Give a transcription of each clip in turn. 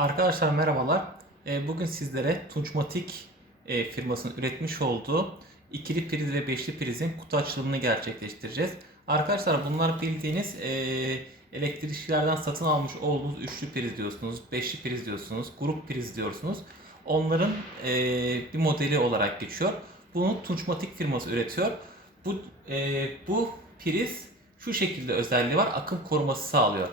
Arkadaşlar merhabalar. Ee, Bugün sizlere Tunçmatik e, firmasının üretmiş olduğu ikili priz ve beşli prizin kutu açılımını gerçekleştireceğiz. Arkadaşlar bunlar bildiğiniz e, elektrikçilerden satın almış olduğunuz üçlü priz diyorsunuz, beşli priz diyorsunuz, grup priz diyorsunuz. Onların e, bir modeli olarak geçiyor. Bunu Tunçmatik firması üretiyor. Bu bu priz şu şekilde özelliği var. Akım koruması sağlıyor.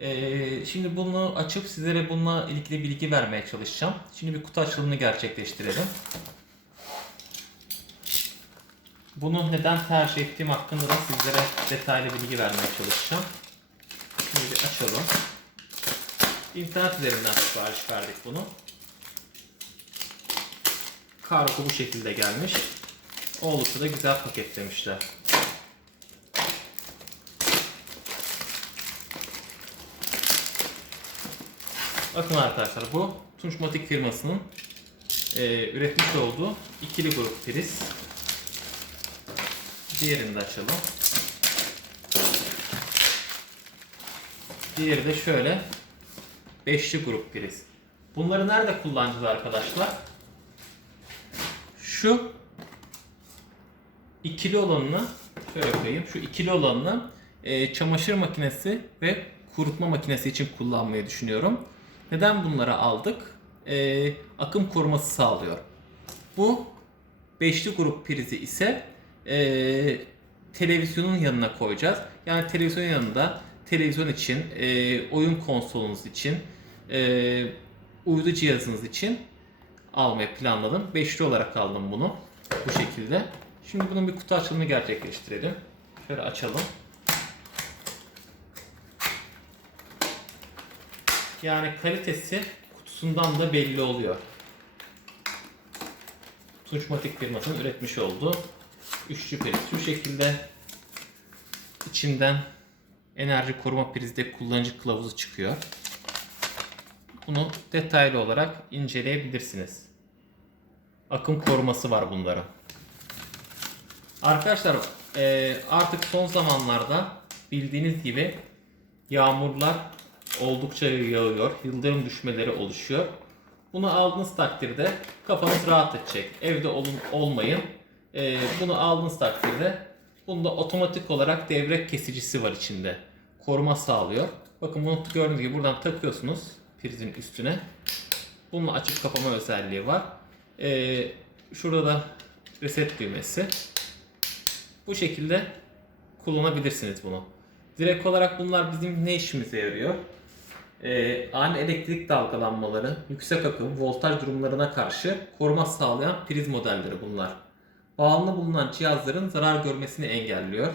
Ee, şimdi bunu açıp sizlere bununla ilgili bilgi vermeye çalışacağım. Şimdi bir kutu açılımını gerçekleştirelim. Bunu neden tercih ettiğim hakkında da sizlere detaylı bilgi vermeye çalışacağım. Şimdi bir açalım. İnternet üzerinden sipariş verdik bunu. Kargo bu şekilde gelmiş. Oldukça da güzel paketlemişler. Bakın arkadaşlar bu Tunçmatik firmasının e, üretmiş olduğu ikili grup priz. Diğerini de açalım. Diğeri de şöyle beşli grup priz. Bunları nerede kullanacağız arkadaşlar? Şu ikili olanını şöyle koyayım. Şu ikili olanını e, çamaşır makinesi ve kurutma makinesi için kullanmayı düşünüyorum. Neden bunları aldık? E, akım koruması sağlıyor. Bu beşli grup prizi ise e, televizyonun yanına koyacağız. Yani televizyonun yanında televizyon için, e, oyun konsolunuz için, e, uydu cihazınız için almayı planladım. Beşli olarak aldım bunu. Bu şekilde. Şimdi bunun bir kutu açılımını gerçekleştirelim. Şöyle açalım. Yani kalitesi kutusundan da belli oluyor. Tunçmatik firmasının üretmiş olduğu üçlü priz. Şu şekilde içinden enerji koruma prizde kullanıcı kılavuzu çıkıyor. Bunu detaylı olarak inceleyebilirsiniz. Akım koruması var bunların. Arkadaşlar e, artık son zamanlarda bildiğiniz gibi yağmurlar oldukça yağıyor. Yıldırım düşmeleri oluşuyor. Bunu aldığınız takdirde kafanız rahat edecek. Evde olun olmayın. E, bunu aldığınız takdirde bunda otomatik olarak devrek kesicisi var içinde. Koruma sağlıyor. Bakın bunu gördüğünüz gibi buradan takıyorsunuz prizin üstüne. Bunun açıp kapama özelliği var. E, şurada da reset düğmesi. Bu şekilde kullanabilirsiniz bunu. Direkt olarak bunlar bizim ne işimize yarıyor? Ee, ani elektrik dalgalanmaları, yüksek akım, voltaj durumlarına karşı koruma sağlayan priz modelleri bunlar. Bağımlı bulunan cihazların zarar görmesini engelliyor.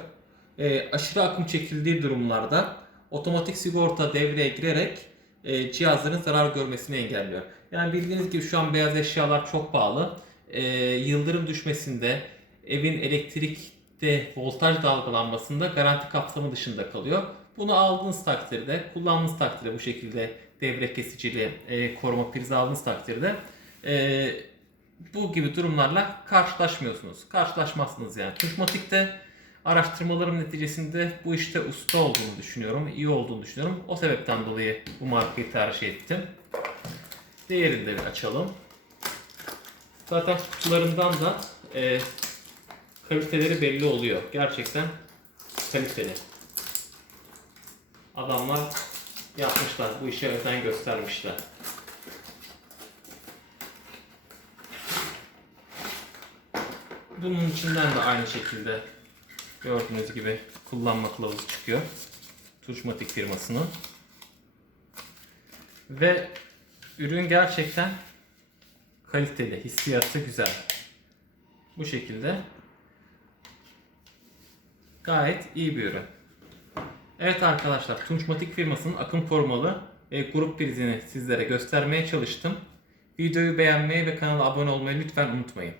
Ee, aşırı akım çekildiği durumlarda otomatik sigorta devreye girerek e, cihazların zarar görmesini engelliyor. Yani bildiğiniz gibi şu an beyaz eşyalar çok pahalı. Ee, yıldırım düşmesinde, evin elektrikte voltaj dalgalanmasında garanti kapsamı dışında kalıyor. Bunu aldığınız takdirde, kullandığınız takdirde bu şekilde devre kesicili e, koruma prizi aldığınız takdirde e, bu gibi durumlarla karşılaşmıyorsunuz. Karşılaşmazsınız yani. Tunçmatik'te araştırmalarım neticesinde bu işte usta olduğunu düşünüyorum, iyi olduğunu düşünüyorum. O sebepten dolayı bu markayı tercih ettim. Diğerini de bir açalım. Zaten kutularından da e, kaliteleri belli oluyor. Gerçekten kaliteli. Adamlar yapmışlar, bu işe özen göstermişler. Bunun içinden de aynı şekilde gördüğünüz gibi kullanma kılavuzu çıkıyor. Tuşmatik firmasının. Ve ürün gerçekten kaliteli, hissiyatı güzel. Bu şekilde gayet iyi bir ürün. Evet arkadaşlar, Tunçmatik firmasının akım korumalı e, grup prizini sizlere göstermeye çalıştım. Videoyu beğenmeyi ve kanala abone olmayı lütfen unutmayın.